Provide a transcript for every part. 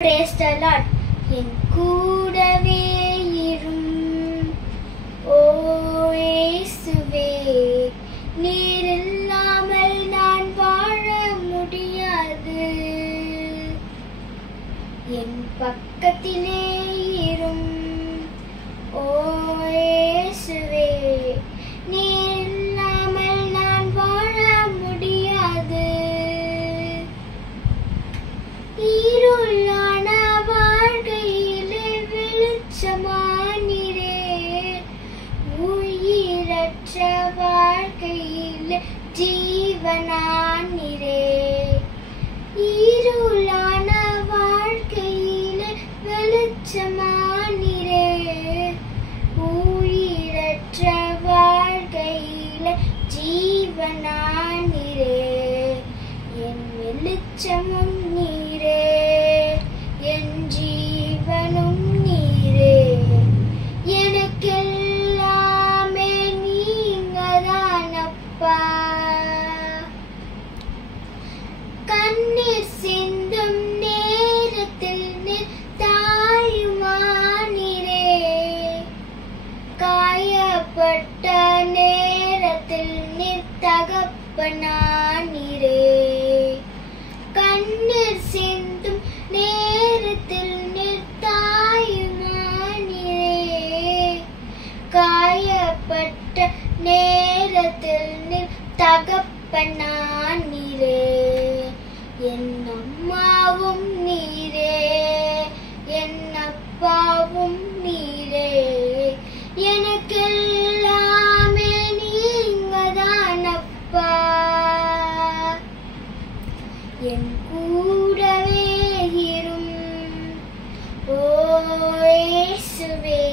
Praise the Lord. என் கூடவே இரும் ஓ இயேசுவே, நீர் இல்லாமல் நான் வாழ முடியாது. என் பக்கத்திலே இரும் ஓ இயேசுவே, நீர் இல்லாமல் நான் வாழ முடியாது. இருளான வாழ்க்கையிலே வெளிச்சமானீரே, உயிரற்ற வாழ்க்கையிலே ஜீவனானீரே. இருளான வாழ்க்கையிலே வெளிச்சமானீரே, உயிரற்ற வாழ்க்கையிலே ஜீவனானீரே. என் வெளிச்சமும் நீரே, என் ஜீவனும் நீரே, எனக்கெல்லாமே நீங்கதான் அப்பா. கண்ணீர் சிந்தும் நேரத்தில் நீர் தாயுமானீரே, காயப்பட்ட நேரத்தில் நீர் தகப்பனானீரே. கண்ணீர் சிந்தும் நேரத்தில் நீர் தாயுமானீரே, காயப்பட்ட நேரத்தில் நீர் தகப்பனானீரே. என் அம்மாவும் நீரே, என் அப்பாவும் நீரே, எனக்கெல்லாமே நீங்கதான் அப்பா. என் கூடவே இரும் ஓ இயேசுவே,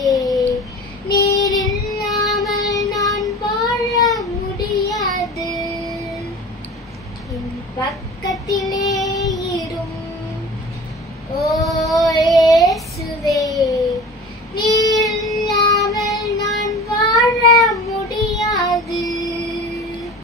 நீர் இல்லாமல் நான் வாழ முடியாது. என் பக்கத்திலே இரும் ஓ இயேசுவே.